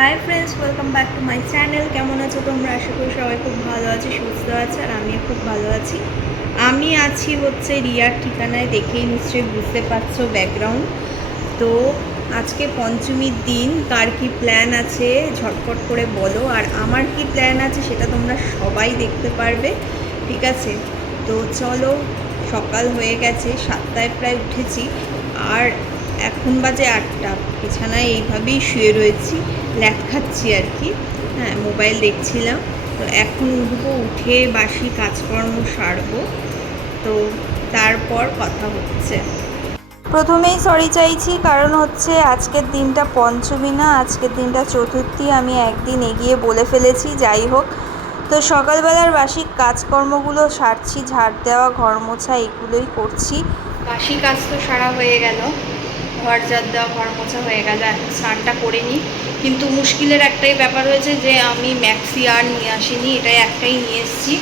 Hi friends welcome back to my channel কেমন আছো তোমরা? আশা করি সবাই খুব ভালো আছে, সুস্থ আছে, আর আমিও খুব ভালো আছি। আমি আছি হচ্ছে রিয়ার ঠিকানায়, দেখেই নিশ্চয়ই বুঝতে পারছ ব্যাকগ্রাউন্ড তো আজকে পঞ্চমীর দিন, কার কি প্ল্যান আছে ঝটপট করে বলো, আর আমার কি প্ল্যান আছে সেটা তোমরা সবাই দেখতে পারবে, ঠিক আছে? তো চলো, সকাল হয়ে গেছে, সাতটায় প্রায় উঠেছি। আর এখন বাজে আটটা। বিছানায় এইভাবেই শুয়ে রয়েছি ল্যাট খাচ্ছি আর কি। হ্যাঁ মোবাইল দেখছিলাম। তো এখন উঠবো উঠে বাসি কাজকর্ম সারবো। তো তারপর কথা হচ্ছে। প্রথমেই সরি চাইছি কারণ হচ্ছে আজকের দিনটা পঞ্চমী না আজকের দিনটা চতুর্থী আমি একদিন এগিয়ে বলে ফেলেছি যাই হোক। তো সকালবেলার বাসি কাজকর্মগুলো সারছি ঝাড় দেওয়া ঘর মোছা এগুলোই করছি। বাসি কাজ তো সারা হয়ে গেল। ঘর ঝাড় দেওয়া, ঘর মোছা হয়ে গেল এখন স্নানটা করে নিই। কিন্তু মুশকিলের একটাই ব্যাপার হয়েছে যে আমি ম্যাক্সি আর নিয়ে আসিনি, এটাই একটাই নিয়ে এসেছি।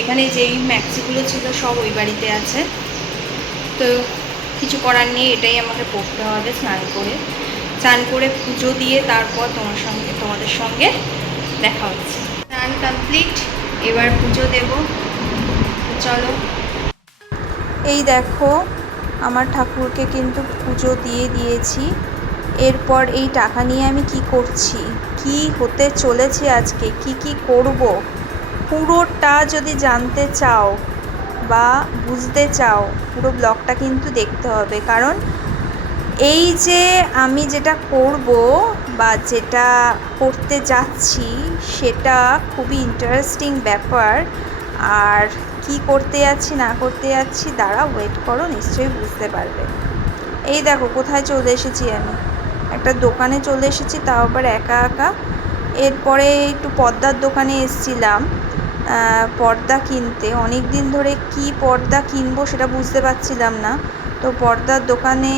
এখানে যেই ম্যাক্সিগুলো ছিল সব ওই বাড়িতে আছে। তো কিছু করার নেই, এটাই আমাকে পড়তে হবে স্নান করে। স্নান করে পুজো দিয়ে তারপর তোমার সঙ্গে, তোমাদের সঙ্গে দেখা হচ্ছে। স্নান কমপ্লিট এবার পুজো দেব। চলো। এই দেখো আমার ঠাকুরকে কিন্তু পুজো দিয়ে দিয়েছি। এরপর এই টাকা নিয়ে আমি কি করছি? কি হতে চলেছে আজকে? কি কি করব? পুরোটা যদি জানতে চাও বা বুঝতে চাও, পুরো ব্লগটা কিন্তু দেখতে হবে। কারণ এই যে আমি যেটা করব বা যেটা করতে যাচ্ছি, সেটা খুবই ইন্টারেস্টিং ব্যাপার। আর কি করতে যাচ্ছি, না করতে যাচ্ছি দাঁড়া ওয়েট করো, নিশ্চয়ই বুঝতে পারবে। এই দেখো, কোথায় চলে এসেছি আমি? একটা দোকানে চলে এসেছি, তাও আবার একা একা। এরপরে একটু পর্দার দোকানে এসছিলাম পর্দা কিনতে। অনেক দিন ধরে কি পর্দা কিনবো সেটা বুঝতে পারছিলাম না। তো পর্দার দোকানে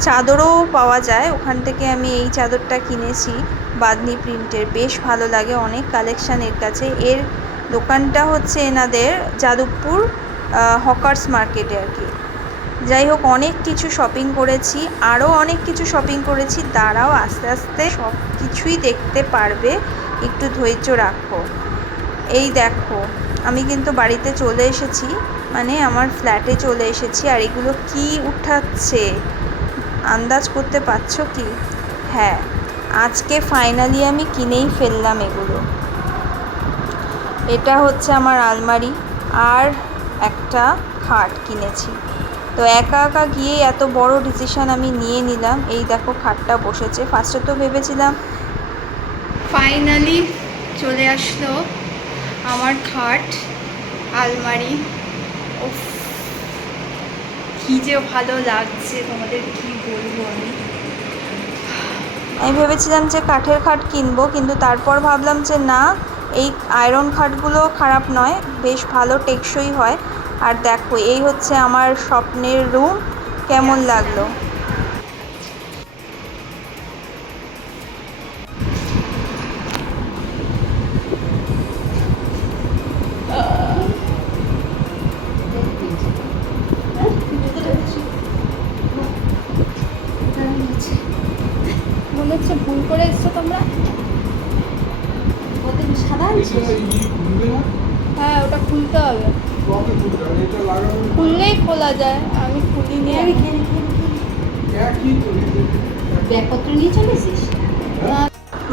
চাদরও পাওয়া যায়, ওখান থেকে আমি এই চাদরটা কিনেছি, বাদনি প্রিন্টের বেশ ভালো লাগে, অনেক কালেকশান এর কাছে। এর দোকানটা হচ্ছে এনাদের যাদবপুর হকার্স মার্কেটে আর কি। যাই হোক, অনেক কিছু শপিং করেছি আরও অনেক কিছু শপিং করেছি তারাও আস্তে আস্তে সব কিছুই দেখতে পারবে, একটু ধৈর্য রাখো। এই দেখো, আমি কিন্তু বাড়িতে চলে এসেছি মানে আমার ফ্ল্যাটে চলে এসেছি, আর এগুলো কি উঠাচ্ছে? আন্দাজ করতে পারছ কি? হ্যাঁ আজকে ফাইনালি আমি কিনেই ফেললাম এগুলো। এটা হচ্ছে আমার আলমারি আর একটা খাট কিনেছি। তো একা একা গিয়ে এত বড় ডিসিশান আমি নিয়ে নিলাম। এই দেখো খাটটা বসেছে। ফার্স্টে তো ভেবেছিলাম ফাইনালি চলে আসলো আমার খাট, আলমারি। ও কী যে ভালো লাগছে, তোমাদের কি বলব আমি? আমি ভেবেছিলাম যে কাঠের খাট কিনবো, কিন্তু তারপর ভাবলাম যে না এই আয়রন খাটগুলো খারাপ নয়, বেশ ভালো টেকসই হয়। আর দেখো, এই হচ্ছে আমার স্বপ্নের রুম কেমন লাগল? খুলতে হবে। খুললেই খোলা যায় আমি ব্যাগপত্র নিয়ে চলে এসিস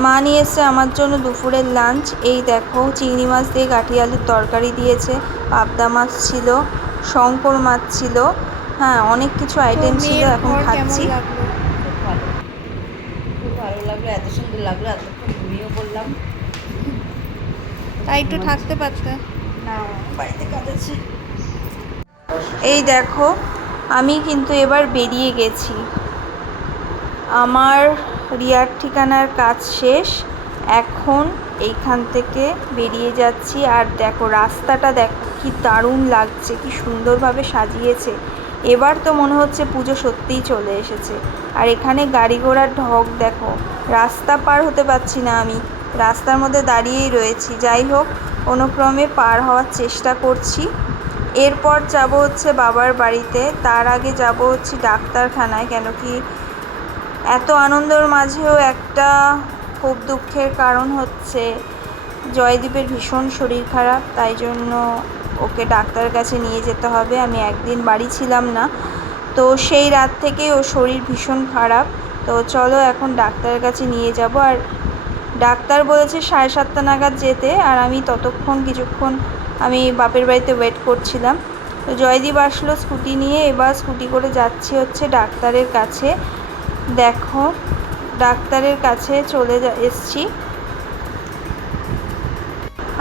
মা নিয়ে এসছে আমার জন্য দুপুরের লাঞ্চ এই দেখো চিংড়ি মাছ দিয়ে গাঠি আলুর তরকারি দিয়েছে। পাবদা মাছ ছিল শঙ্কর মাছ ছিল। হ্যাঁ অনেক কিছু আইটেম ছিল এখন খাচ্ছি। খুব ভালো। লাগল এত সুন্দর লাগল এতক্ষণ ঘুমিয়েও পড়লাম। তাই একটু থাকতে পারতে। বাড়িতে এই দেখো, আমি কিন্তু এবার বেরিয়ে গেছি। আমার রিয়ার ঠিকানার কাজ শেষ। এখন এইখান থেকে বেরিয়ে যাচ্ছি। আর দেখো, রাস্তাটা দেখো, কি দারুণ লাগছে, কি সুন্দরভাবে সাজিয়েছে। এবার তো মনে হচ্ছে পুজো সত্যিই চলে এসেছে। আর এখানে গাড়ি ঘোড়ার ঢক দেখো, রাস্তা পার হতে পারছি না আমি। রাস্তার মধ্যে দাঁড়িয়েই রয়েছি। যাই হোক কোনো ক্রমে পার হওয়ার চেষ্টা করছি। এরপর যাব হচ্ছে বাবার বাড়িতে। তার আগে যাব হচ্ছে ডাক্তারখানায়, কেন কি এত আনন্দের মাঝেও একটা খুব দুঃখের কারণ হচ্ছে জয়দীপের ভীষণ শরীর খারাপ, তাই জন্য ওকে ডাক্তারের কাছে নিয়ে যেতে হবে। আমি একদিন বাড়ি ছিলাম না। তো সেই রাত থেকে ওর শরীর ভীষণ খারাপ। তো চলো এখন ডাক্তারের কাছে নিয়ে যাব। আর ডাক্তার বলেছে সাড়ে সাতটা নাগাদ যেতে, আর আমি ততক্ষণ, কিছুক্ষণ আমি বাপের বাড়িতে ওয়েট করছিলাম। তো জয়দীপ আসলো স্কুটি নিয়ে, এবার স্কুটি করে যাচ্ছি হচ্ছে ডাক্তারের কাছে। দেখো, ডাক্তারের কাছে চলে এসছি।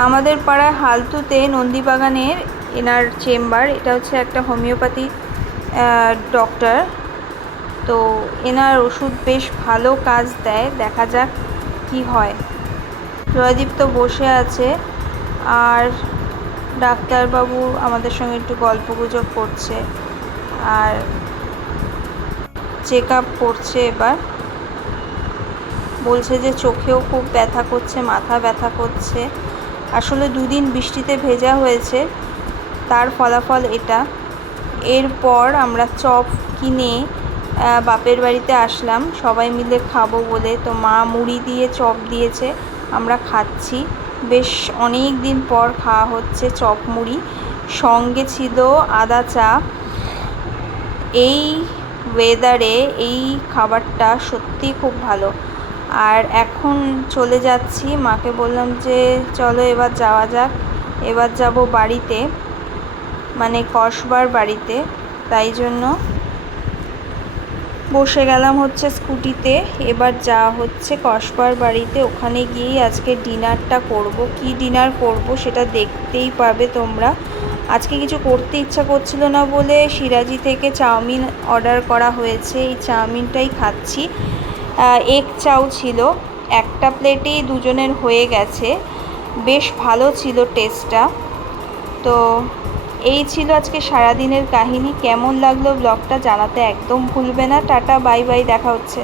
আমাদের পাড়ায় হালতুতে নন্দীবাগানের এনার চেম্বার, এটা হচ্ছে একটা হোমিওপ্যাথি ডক্টর তো এনার ওষুধ বেশ ভালো কাজ দেয়, দেখা যাক। কি হয়? জয়দীপ তো বসে আছে আর ডাক্তারবাবু আমাদের সঙ্গে একটু গল্প গুজব করছে আর চেক আপ করছে এবার। বলছে যে চোখেও খুব ব্যথা করছে, মাথা ব্যথা করছে। আসলে দুদিন বৃষ্টিতে ভেজা হয়েছে, তার ফলাফল এটা। এরপর আমরা চপ কিনে বাপের বাড়িতে আসলাম। সবাই মিলে খাব বলে। তো মা মুড়ি দিয়ে, চপ দিয়েছে। আমরা খাচ্ছি। বেশ অনেক দিন পর খাওয়া হচ্ছে চপ মুড়ি। সঙ্গে ছিল আদা চা। এই ওয়েদারে এই খাবারটা সত্যিই খুব ভালো। আর এখন চলে যাচ্ছি। মাকে বললাম যে, চলো এবার যাওয়া যাক। এবার যাব বাড়িতে। মানে কসবার বাড়িতে। তাই জন্য বসে গেলাম হচ্ছে স্কুটিতে। এবার যাওয়া হচ্ছে কসবার বাড়িতে। ওখানে গিয়েই আজকে ডিনারটা করব। কি ডিনার করব সেটা দেখতেই পাবে তোমরা। আজকে কিছু করতে ইচ্ছা করছিল না বলে সিরাজি থেকে চাউমিন অর্ডার করা হয়েছে। এই চাউমিনটাই খাচ্ছি। এগ চাউ ছিল। একটা প্লেটেই দুজনের হয়ে গেছে। বেশ ভালো ছিল টেস্টটা তো এই ছিল আজকে সারাদিনের কাহিনী। কেমন লাগল ব্লগটা জানাতে একদম ভুলবে না। টাটা, বাই বাই, দেখা হচ্ছে।